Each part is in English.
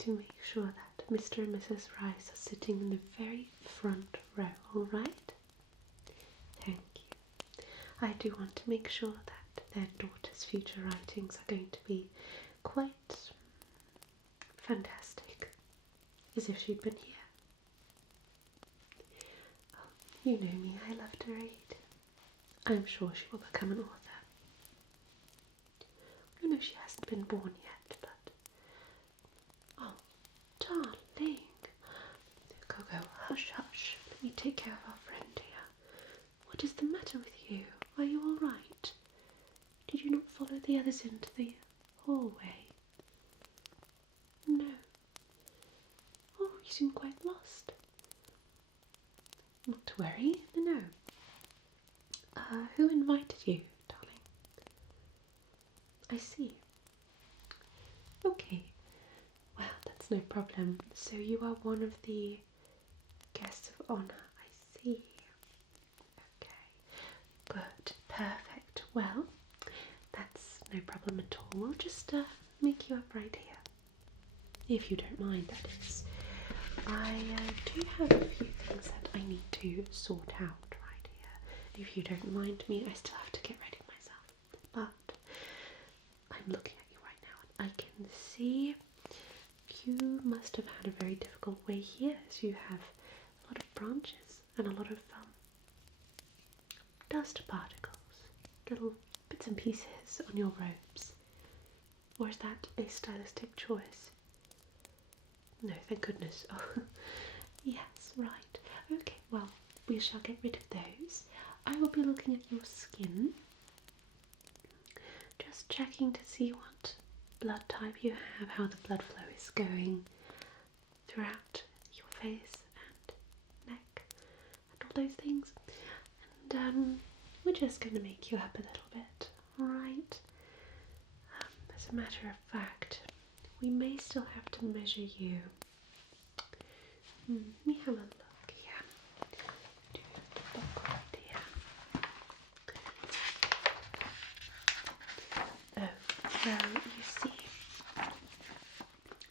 to make sure that Mr. and Mrs. Rice are sitting in the very front row, alright? Thank you. I do want to make sure that their daughter's future writings are going to be quite fantastic, as if she'd been here. Oh, you know me, I love to read. I'm sure she will become an author. You know she hasn't been born yet, but... Oh, darling. Go, hush, hush. Let me take care of our friend here. What is the matter with you? Are you all right? Did you not follow the others into the hallway? No. Oh, you seem quite lost. Not to worry, no. Who invited you, darling? I see. Okay, well, that's no problem. So you are one of the guests of honour, I see. Okay, good, perfect. Well, that's no problem at all. We'll just make you up right here. If you don't mind, that is. I do have a few things that I need to sort out right here. If you don't mind me, I still have to get ready myself. But I'm looking at you right now and I can see you must have had a very difficult way here, as you have a lot of branches and a lot of dust particles, little bits and pieces on your robes. Or is that a stylistic choice? No, thank goodness. Oh, yes, right. Okay, well, we shall get rid of those. I will be looking at your skin, just checking to see what blood type you have, how the blood flow is going throughout your face and neck and all those things. And we're just going to make you up a little bit, alright? As a matter of fact, we may still have to measure you. Let me have a look here. Do you have the book right here? Oh, well, you see,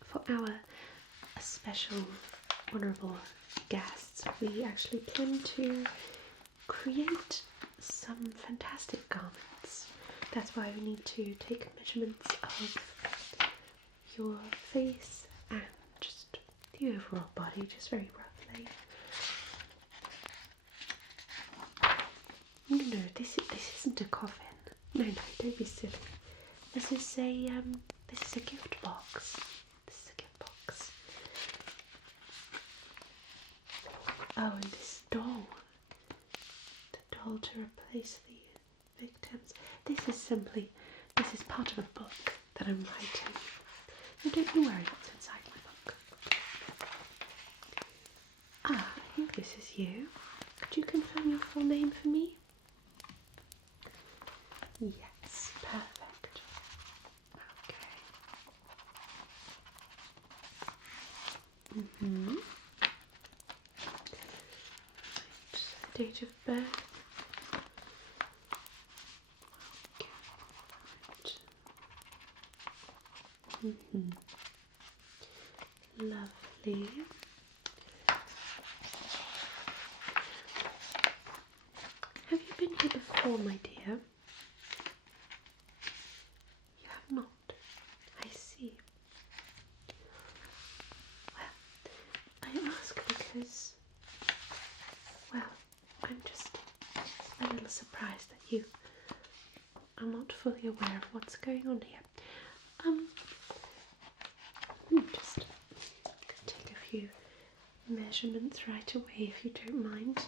for our special honourable guests, we actually plan to create some fantastic garments. That's why we need to take measurements of your face and just the overall body, just very roughly. No, this isn't a coffin. No, don't be silly. This is a gift box. This is a gift box. Oh, and this doll. The doll to replace the victims. This is part of a book that I'm writing. Now don't you worry what's inside my book. Ah, I think this is you. Could you confirm your full name for me? Yes, perfect. Okay. Right. Date of birth. Lovely. Have you been here before, my dear? You have not. I see. Well, I ask because, well, I'm just a little surprised that you are not fully aware of what's going on here. Just take a few measurements right away if you don't mind.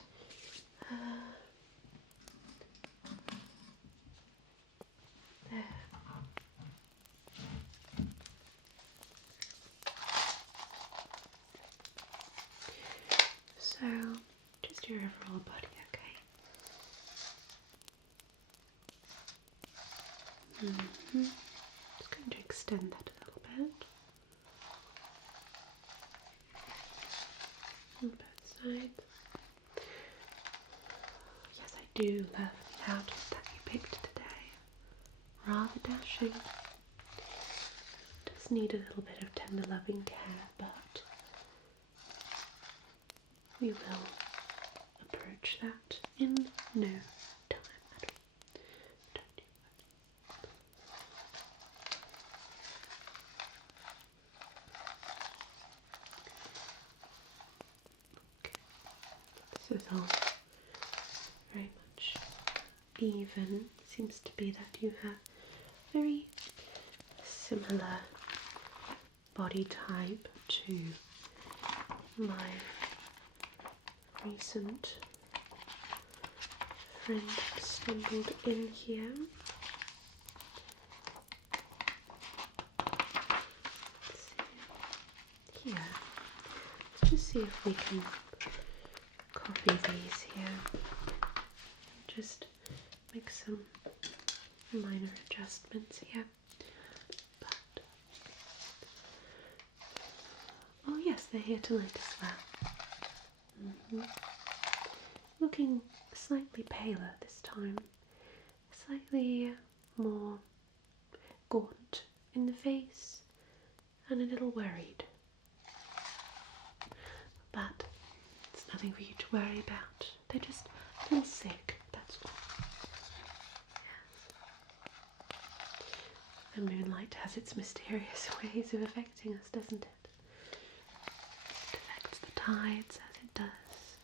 There. So, just your overall body, okay? Just going to extend that a little bit. On both sides. Yes, I do love the outfit that you picked today. Rather dashing. Does just need a little bit of tender loving care, but we will approach that in no time at all. Don't you worry. Okay. This is all very much even. Seems to be that you have very similar body type to my recent friend stumbled in here. Let's see. Here. Let's just see if we can copy these here. Just make some minor adjustments here. But oh yes, they're here tonight as well. Looking slightly paler this time, slightly more gaunt in the face and a little worried. But it's nothing for you to worry about. They're just a little sick, that's all. Yes. The moonlight has its mysterious ways of affecting us, doesn't it? It affects the tides as it does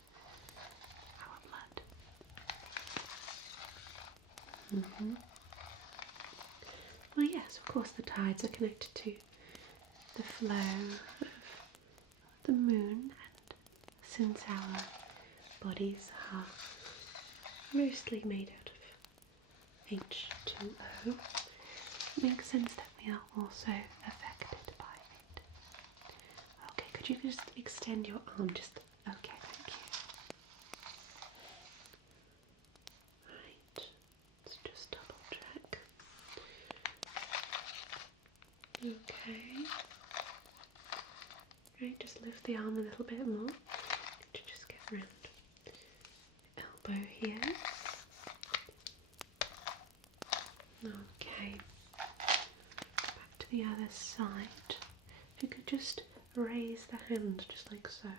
our blood. Well, yes, of course the tides are connected to the flow of the moon, and since our bodies are mostly made out of H2O, it makes sense that we are also affected by it. Okay, could you just extend your arm? Just okay, thank you. Right, let's just double check. Okay. Right, just lift the arm a little bit more to just get around the elbow here. Okay, back to the other side. If you could just raise the hand just like so.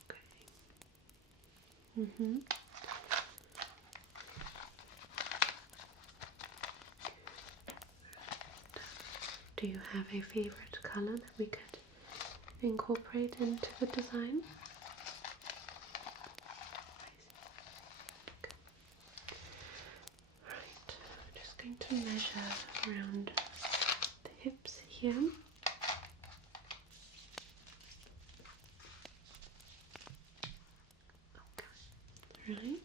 Okay. Do you have a favourite colour that we could incorporate into the design? Okay. Right, I'm just going to measure around the hips here. Okay. Right.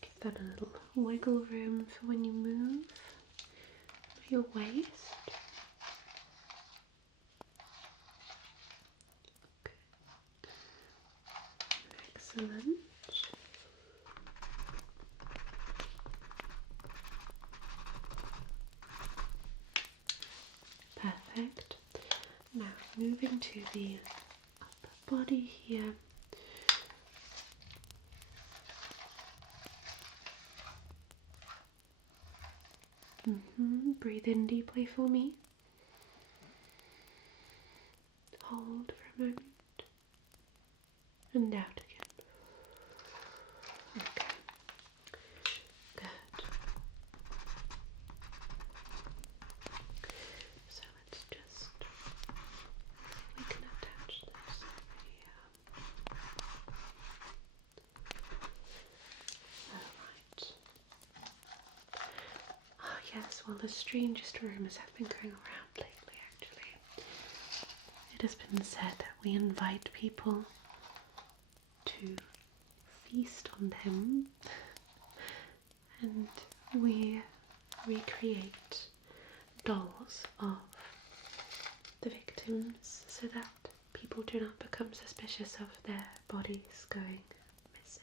Give that a little wiggle room for when you move your waist. Okay. Excellent. Perfect. Now moving to the upper body here. Breathe in deeply for me. Hold for a moment. And out again. Okay. Good. So let's just, we can attach this here. Alright. Oh yes, well the strangest rumours have been going around lately actually. It has been said that we invite people to feast on them and we recreate dolls of the victims so that people do not become suspicious of their bodies going missing.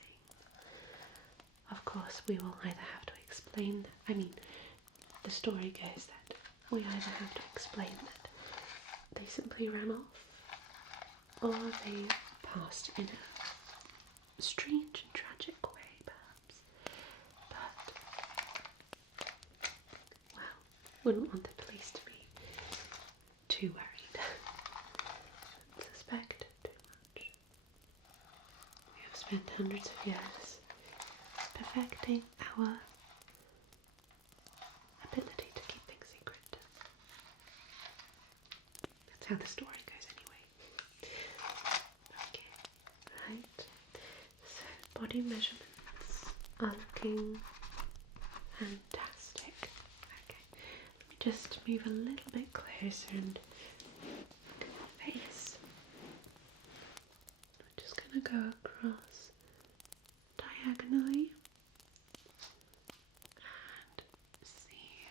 Of course, we will either have to explain, the story goes that we either have to explain that they simply ran off or they passed in a strange and tragic way, perhaps. wouldn't want the police to be too worried. Suspect too much. We have spent hundreds of years perfecting our ability to keep things secret. That's how the story goes anyway. Okay, right. So body measurements are looking fantastic. Okay, let me just move a little bit closer and look at the face. I'm just going to go across diagonally and see.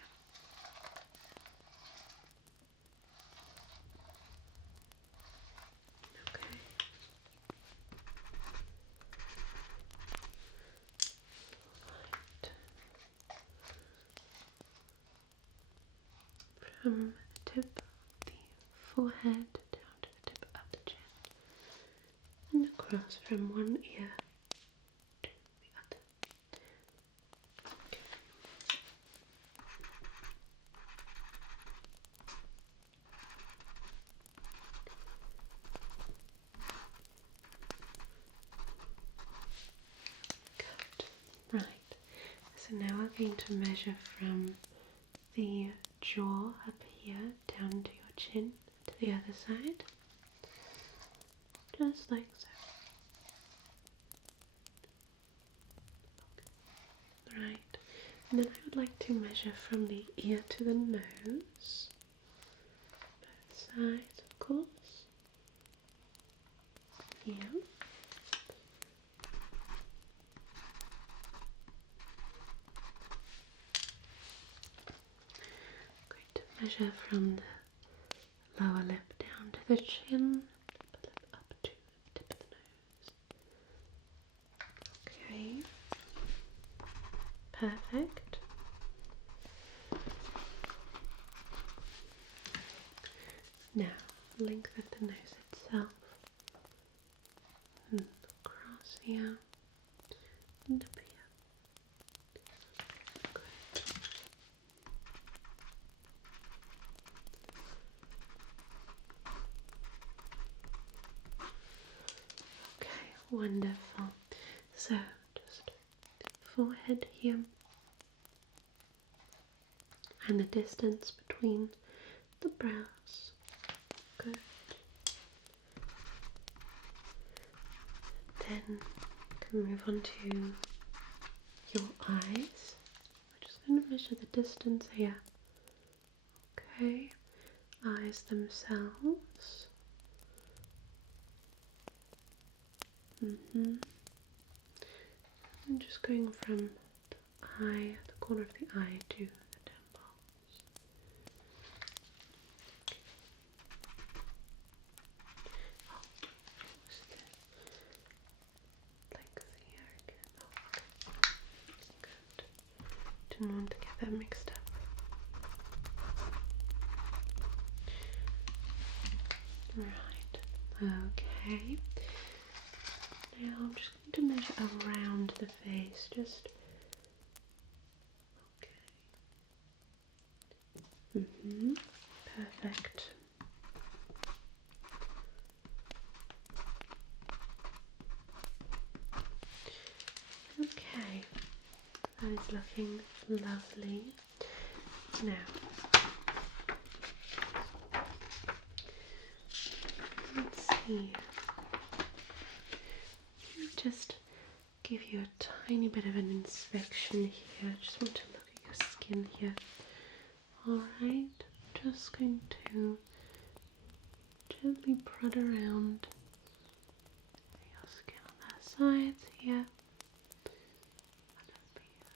Okay. Right. From the tip of the forehead down to the tip of the chin and across from one ear to the other. Okay. Good. Right. So now we're going to measure from the jaw up here down to your chin to the other side. Just like so. Right. And then I would like to measure from the ear to the nose. Both sides, of course. Here. Going to measure from the lower lip down to the chin, upper lip up to the tip of the nose. Okay. Perfect. Now, length of the nose itself. And across here and up here. Good. Okay, wonderful. So, just forehead here and the distance between the brows. Good. Then can move on to your eyes. We're just going to measure the distance here. Okay, eyes themselves. I'm just going from the corner of the eye to the temples. Oh, what's the length here again? Oh, okay. Good. Didn't want to get that mixed up. Right. Okay. Now I'm just going to measure around the face, just okay. Perfect. Okay, that is looking lovely. Now, let's see. Just give you a tiny bit of an inspection here. Just want to look at your skin here. Alright, just going to gently prod around your skin on that side here. And up here.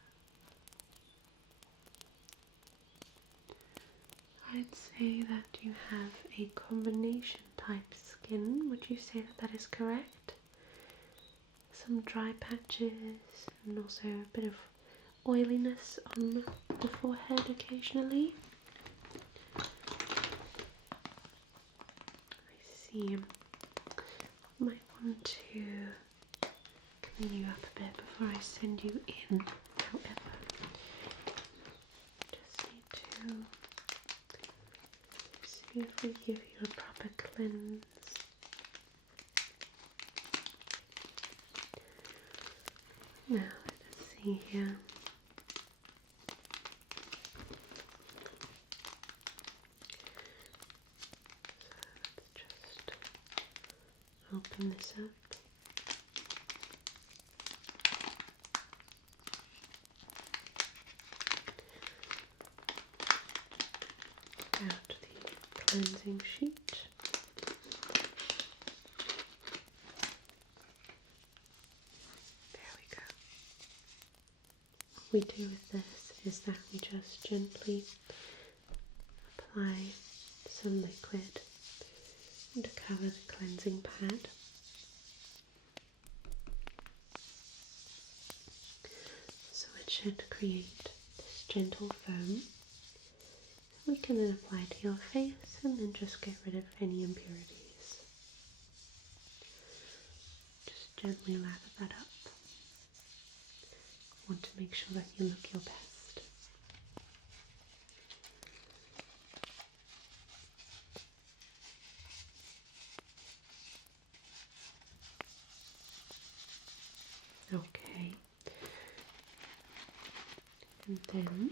I'd say that you have a combination type skin. Would you say that that is correct? Some dry patches and also a bit of oiliness on the forehead occasionally. I see. I might want to clean you up a bit before I send you in, however. Just need to if we give you a proper cleanse. Now let's see here. So let's just open this up. Out the cleansing sheet. There we go. What we do with this is that we just gently apply some liquid to cover the cleansing pad. So it should create this gentle foam. We can then apply to your face and then just get rid of any impurities. Just gently lather that up. Want to make sure that you look your best. Okay. And then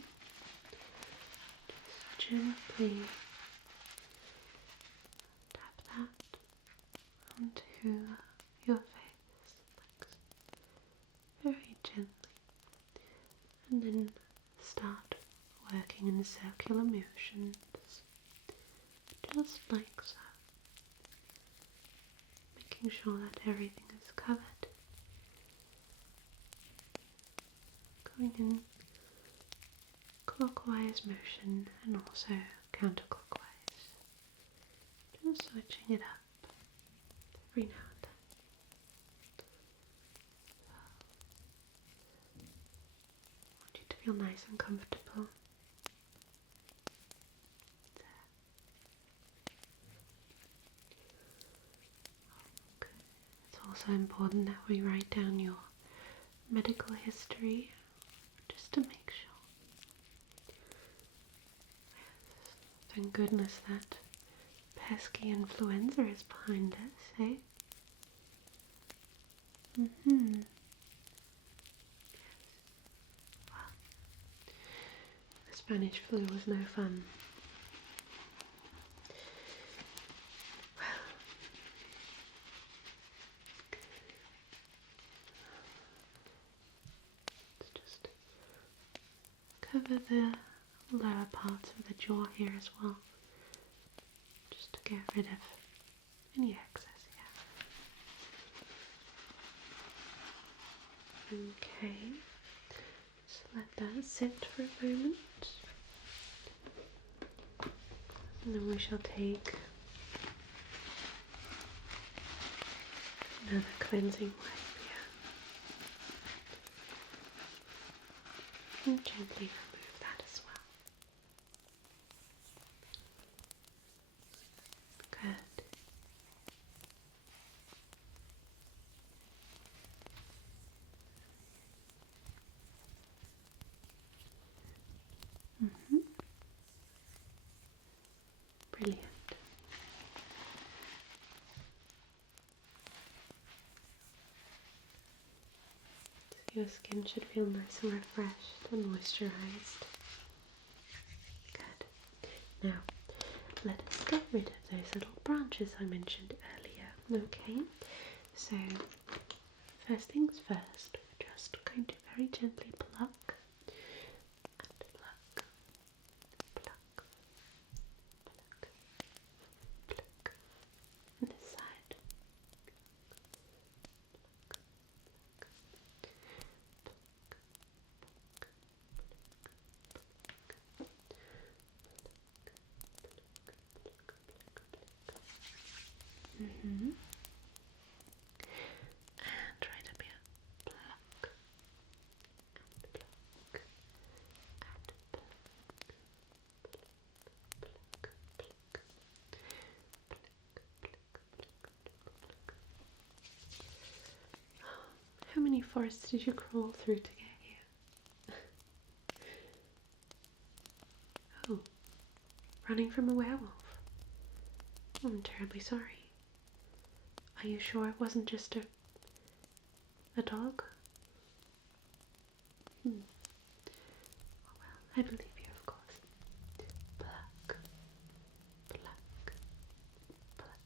just gently tap that onto your face, very gently, and then start working in circular motions, just like so, making sure that everything is covered, going in clockwise motion and also counterclockwise, just switching it up every now and then. I want you to feel nice and comfortable. Okay. It's also important that we write down your medical history just to make sure. Thank goodness that pesky influenza is behind us, eh? Yes. Well, the Spanish flu was no fun. Well, let's just cover the lower parts of the jaw here as well, just to get rid of any excess here. Okay, just let that sit for a moment, and then we shall take another cleansing wipe here, and gently remove that as well. Good. Brilliant. So your skin should feel nice and refreshed and moisturised. Good. Now, let us get rid of those little branches I mentioned earlier. Okay, so first things first, we're just going to very gently pluck and pluck, pluck, pluck, pluck on this side. And right up here. Pluck and pluck and pluck. How many forests did you crawl through to get here? Oh, running from a werewolf. I'm terribly sorry. Are you sure it wasn't just a dog? Oh well, I believe you, of course. Pluck, pluck, pluck, pluck,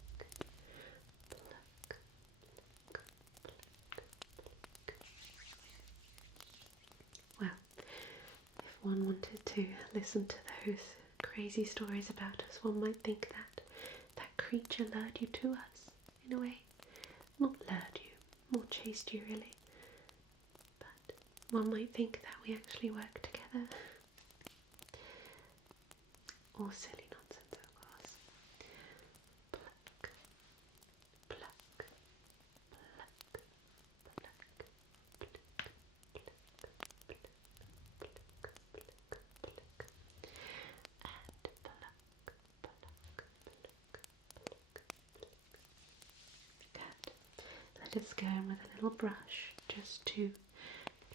pluck, pluck. Well, if one wanted to listen to those crazy stories about us, one might think that that creature lured you to us, in a way. Not lured you, more chased you really. But one might think that we actually work together. All silly nonsense, of course. Pluck, pluck, pluck, pluck, pluck, pluck, pluck, pluck, pluck, and pluck, pluck, pluck, pluck. Good. Let us go in with a little brush just to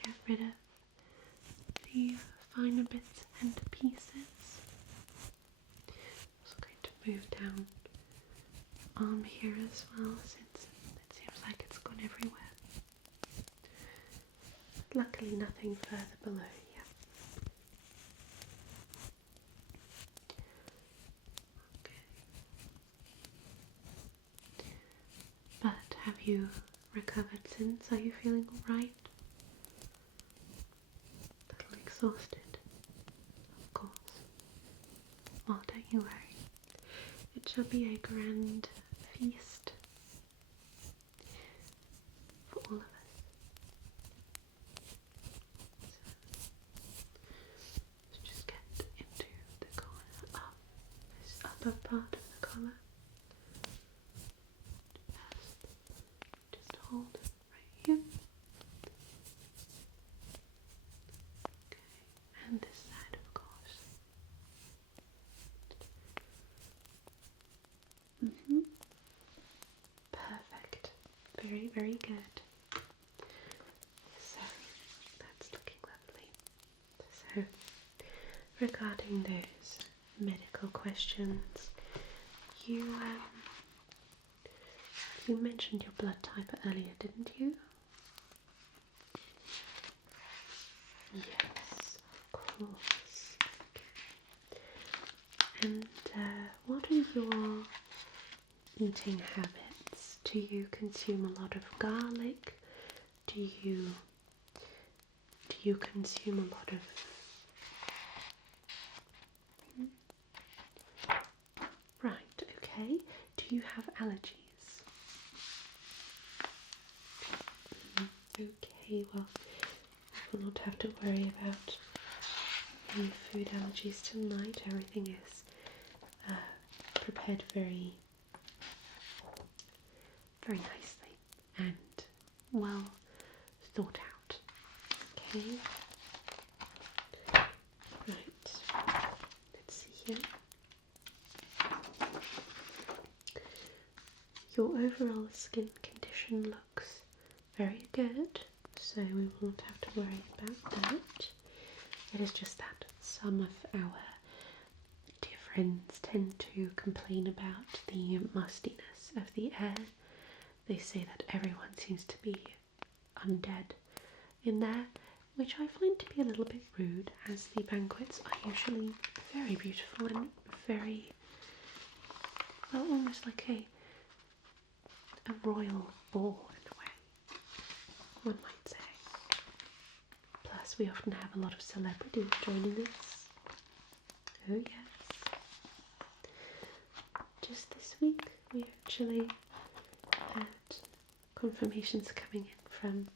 get rid of the finer bits and pieces. Also going to move down arm here as well, since it seems like it's gone everywhere. Luckily nothing further below yet. Okay. But have you recovered since? Are you feeling alright? A little exhausted, of course. Well, don't you worry. It shall be a grand feast for all of us. So, let's just get into the corner of this upper part of the collar. Just hold it right here. Okay, and this side, of course. Perfect. Very, very good. So, that's looking lovely. So, regarding those medical questions, you mentioned your blood type earlier, didn't you? Yes, of course. And what are your eating habits? Do you consume a lot of garlic? Do you consume a lot of Right, okay. Do you have allergies? Okay, well, we'll not have to worry about any food allergies tonight. Everything is prepared very, very nicely and well thought out. Okay. Right. Let's see here. Your overall skin condition looks very good, so we won't have to worry about that. It is just that some of our dear friends tend to complain about the mustiness of the air. They say that everyone seems to be undead in there, which I find to be a little bit rude, as the banquets are usually very beautiful and very, well, almost like a royal ball in a way, one might say. Plus, we often have a lot of celebrities joining us. Oh yes. Just this week, we actually had confirmations coming in from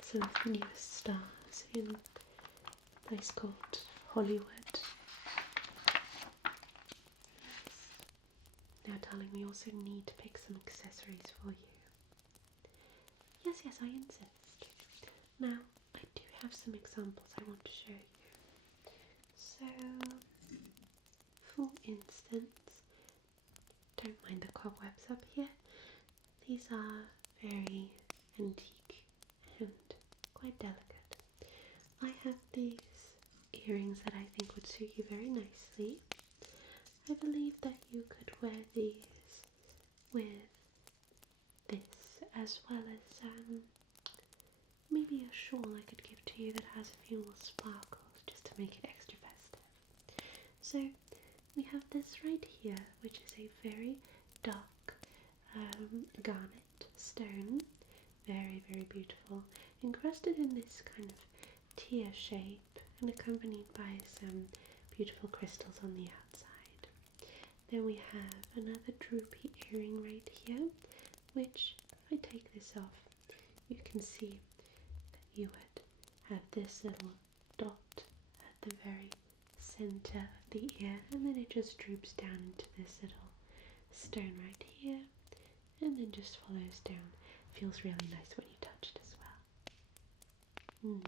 some of the newest stars in a place called Hollywood. Now, darling, we also need to pick some accessories for you. Yes, yes, I insist. Now, I do have some examples I want to show you. So, for instance, don't mind the cobwebs up here. These are very antique and quite delicate. I have these earrings that I think would suit you very nicely. I believe that you could wear these with this, as well as maybe a shawl I could give to you that has a few more sparkles just to make it extra festive. So we have this right here, which is a very dark garnet stone, very, very beautiful, encrusted in this kind of tear shape and accompanied by some beautiful crystals on the outside. Then we have another droopy earring right here, which if I take this off, you can see that you would have this little dot at the very center of the ear, and then it just droops down into this little stone right here, and then just follows down. Feels really nice when you touch it as well.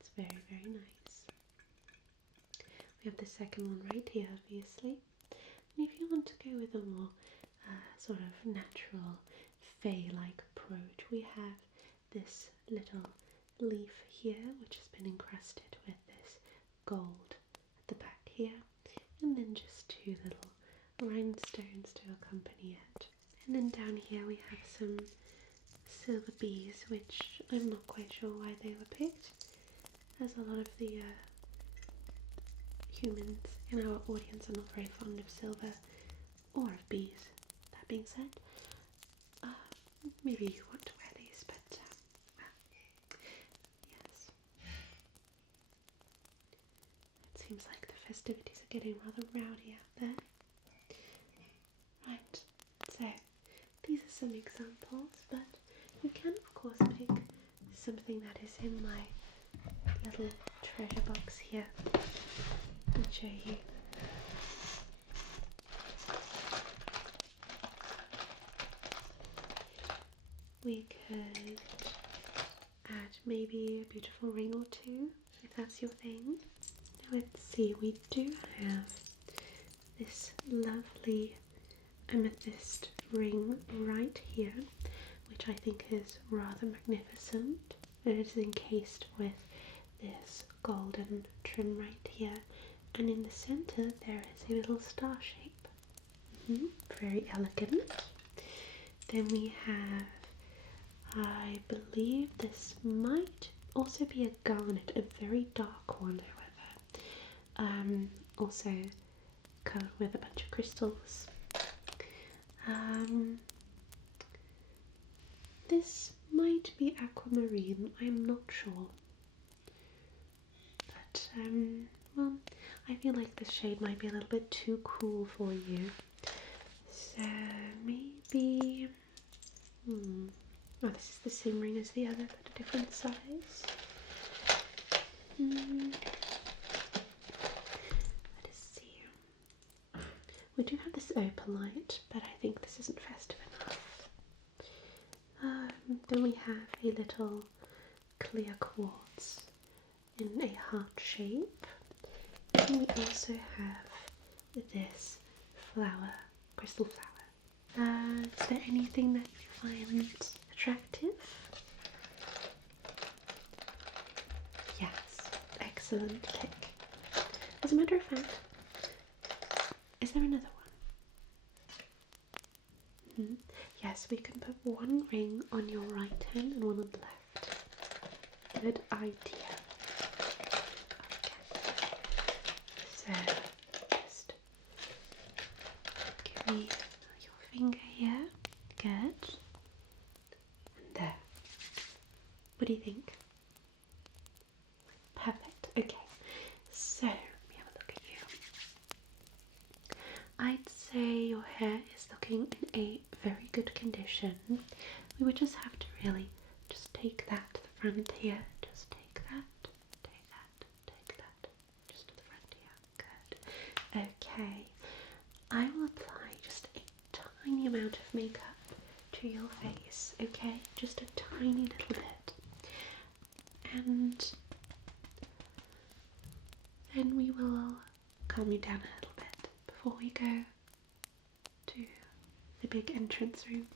It's very, very nice. We have the second one right here, obviously. And if you want to go with a more sort of natural, fey-like approach, we have this little leaf here, which has been encrusted with this gold at the back here, and then just two little rhinestones to accompany it. And then down here we have some silver bees, which I'm not quite sure why they were picked, as a lot of the humans in our audience are not very fond of silver or of bees. That being said, maybe you want to wear these, but yes. It seems like the festivities are getting rather rowdy out there. Right, so these are some examples, but you can of course pick something that is in my little treasure box here and show you. We could add maybe a beautiful ring or two, if that's your thing. Now let's see, we do have this lovely amethyst ring right here, which I think is rather magnificent. It is encased with this golden trim right here, and in the center there is a little star shape. Very elegant. Then we have, I believe this might also be a garnet, a very dark one however, also covered with a bunch of crystals. This might be aquamarine, I'm not sure, but well, I feel like this shade might be a little bit too cool for you, so maybe, oh, this is the same ring as the other but a different size. Let us see. We do have this opalite, but I think this isn't festive enough. Then we have a little clear quartz in a heart shape. And we also have this flower, crystal flower. Is there anything that you find attractive? Yes, excellent pick. As a matter of fact, is there another one? Yes, we can put one ring on your right hand and one on the left. Good idea. Okay. So, just give me your finger here. Good. And there. What do you think? Perfect. Okay. So, let me have a look at you. I'd say your hair is looking in a very good condition. We would just have to really just take that to the front here. Just take that, take that, take that, just to the front here. Good. Okay. I will apply just a tiny amount of makeup to your face, okay? Just a tiny little bit. And then we will calm you down a little bit before we go to the big entrance room.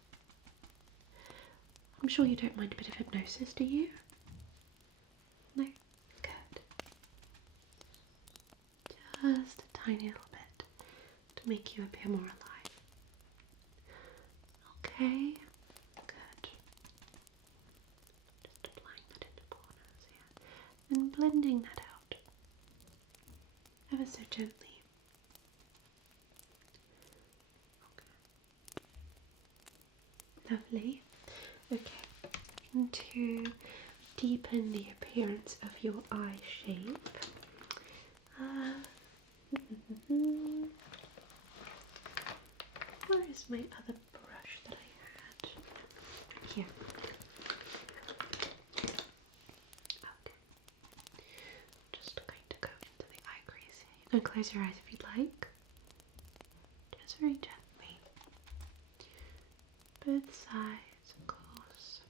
I'm sure you don't mind a bit of hypnosis, do you? No? Good. Just a tiny little bit to make you appear more alive. okay? Good. Just applying that in the corners here. And blending that out. Ever so gently. Okay. Lovely. Okay. And to deepen the appearance of your eye shape. Where is my other brush that I had? Here. Okay. Just going to go into the eye crease here. You can close your eyes if you'd like. Just very gently. Both sides, of course.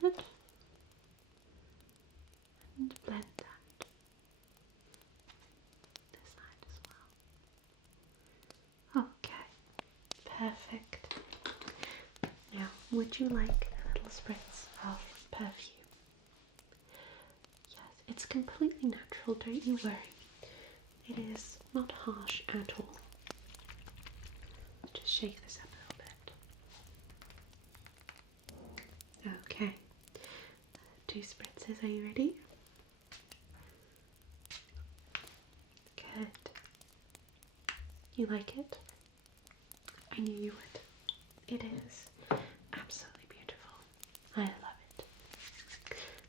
Good. And blend that. This side as well. Okay. Perfect. Now, would you like a little spritz of perfume? Yes, it's completely natural, don't you worry. It is not harsh at all. Just shake this up a little bit. Okay. 2 spritzes, are you ready? Good. You like it? I knew you would. It is absolutely beautiful. I love it.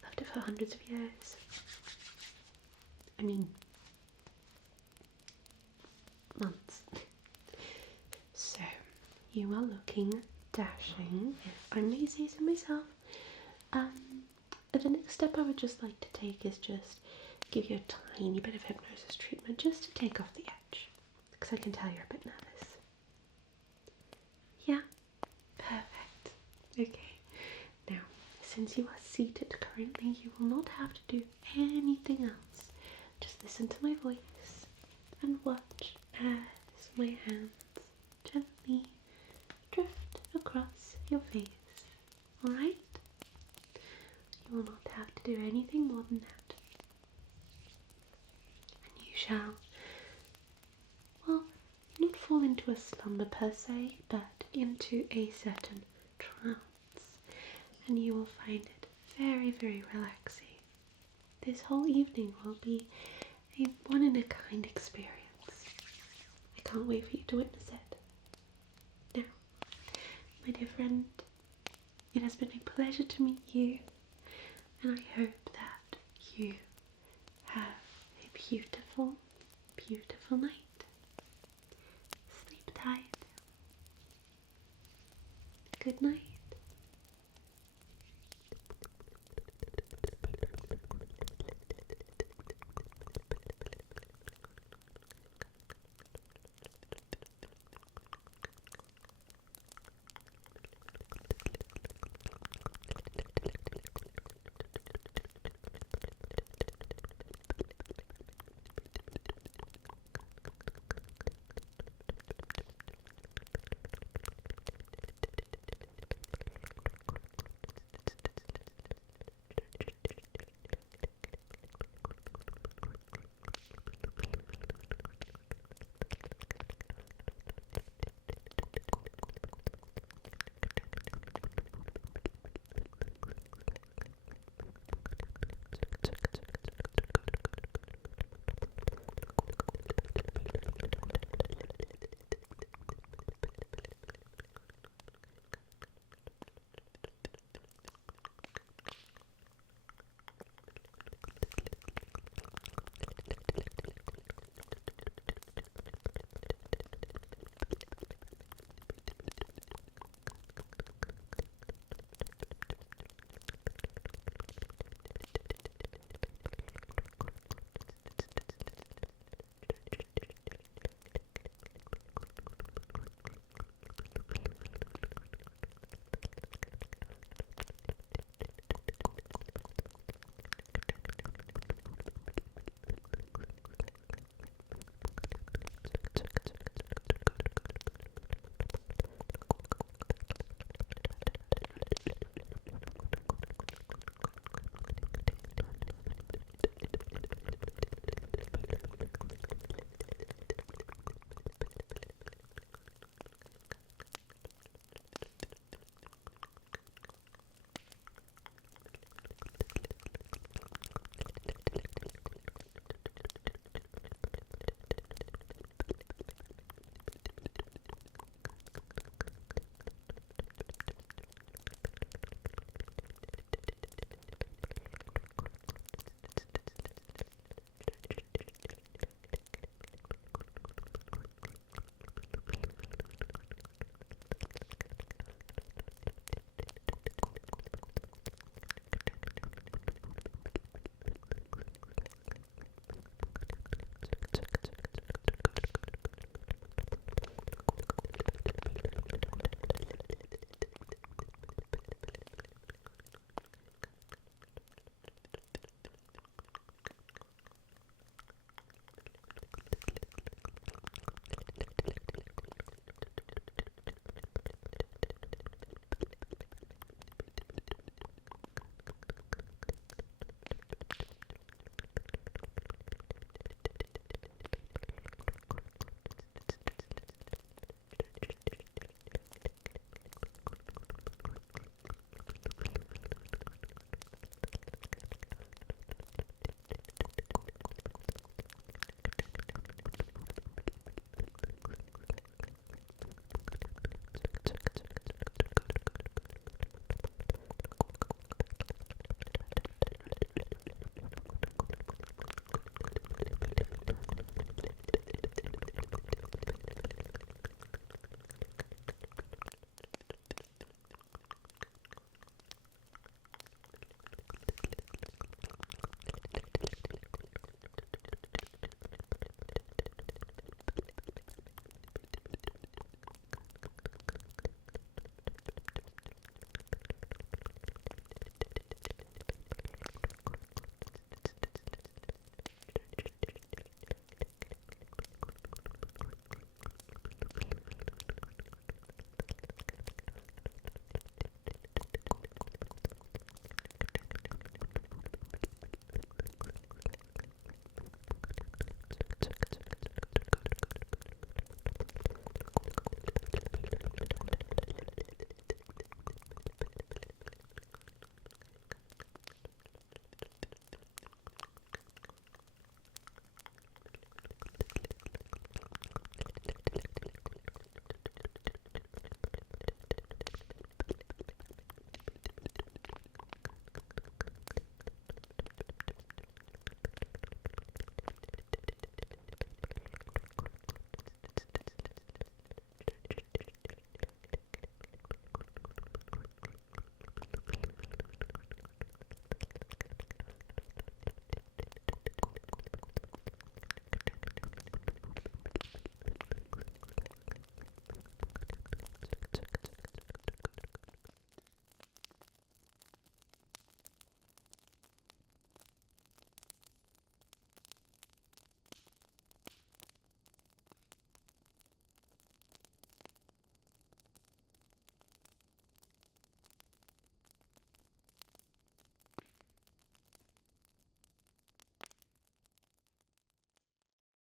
Loved it for hundreds of years. I mean, months. So, you are looking dashing, if I may say so myself. The next step I would just like to take is just give you a tiny bit of hypnosis treatment just to take off the edge, because I can tell you're a bit nervous. Yeah? Perfect. Okay. Now, since you are seated currently, you will not have to do anything else. Just listen to my voice and watch as my hands gently drift across your face. Alright? You will not have to do anything more than that. And you shall, well, not fall into a slumber per se, but into a certain trance. And you will find it very, very relaxing. This whole evening will be a one-in-a-kind experience. I can't wait for you to witness it. Now, my dear friend, it has been a pleasure to meet you, and I hope that you have a beautiful, beautiful night. Sleep tight. Good night.